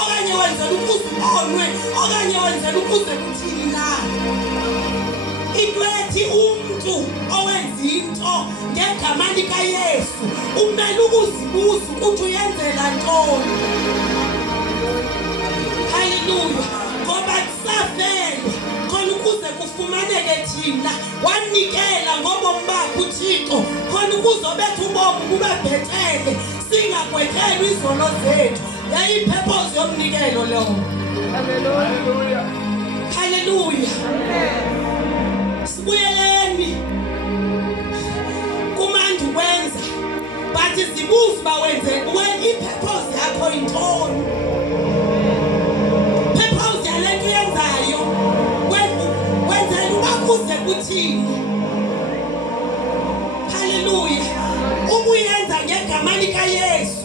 okanye wenzela ukuze ubonwe, okanye wenzela ukuze kuthini na. Ikwethi umuntu owenza into ngegama likaYesu umele ukuzibuza ukuthi uyenzela ntoni. Haleluya. Ngoba kusavela khona ukuze kufumaneke thina wanikela ngobomi bakhe uThixo khona ukuze obethu ubomi bube bhetele singagwetyelwa izono zethu. Yayipurpose yomnikelo lo. Haleluya. Haleluya. Sibuyeleni kumanje ukwenza but sibuze bawenze ipurpose yakho intoni. Purpose yalento yenzayo wenzela ubakuze kuthini. Haleluya. Ubuyenza ngegama likaYesu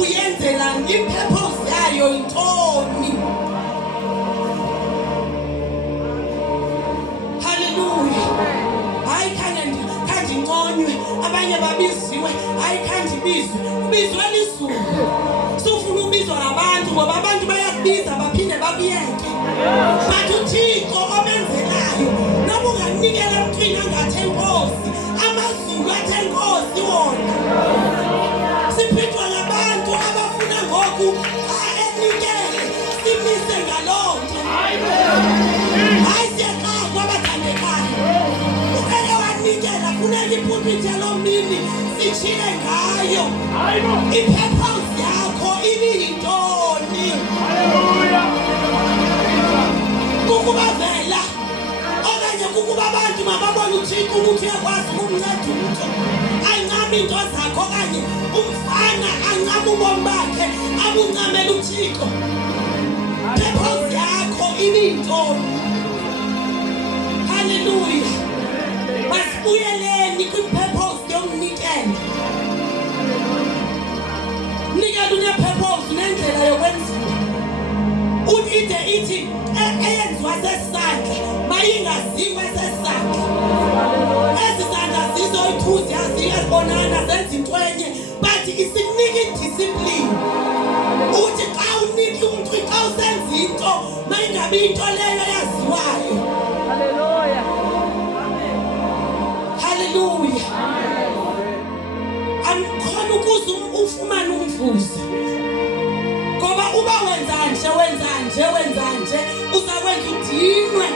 uyenzela ipurpose yayo intoni. Hayi khandi ngonywe abanye babiziwe, hayi khandi bizwe ubizwe lizulu. Sufuna ubizwa abantu ngoba abantu bayakubiza baphinde bakuyeke. But uThixo omenzelayo noma unganikela emntwini angathi enkosi, amazulu athi enkosi wona. Siphithwa ngabantu abafuna ngoku enikele simise ngalonto. Hayi siyaqhaqwa abathandekayo. Unikela kunenye ipulpiti yalomini sishile ngayo. Ipurpose yakho ibiyintoni. Haleluya. Kukubavela okanye kukuba abantu mababona uThixo ukuthi uyakwazi ukumnceda umuntu. Ayincame into zakho okanye umfana ancame ubomi bakhe abuncamela uThixo. Purpose yakho ibiyintoni. Haleluya. Masibuyeleni kwipurpose yomnikelo. Umnikelo une-purpose nendlela yokwenziwa. Ide ithi eyenziwa sesandla mayingaziwa sesandla. Ezi zandla zizoyithuza ziyazibonana zenza into enye but isikunika idiscipline. Uthi xa unike umuntu xa usenza into mayingabi into leyo yaziwayo. Haleluya. Haleluya. Amkhona ukuze ufumane umvuzo. Ngoba uba wenzanje uzakwenza udinwe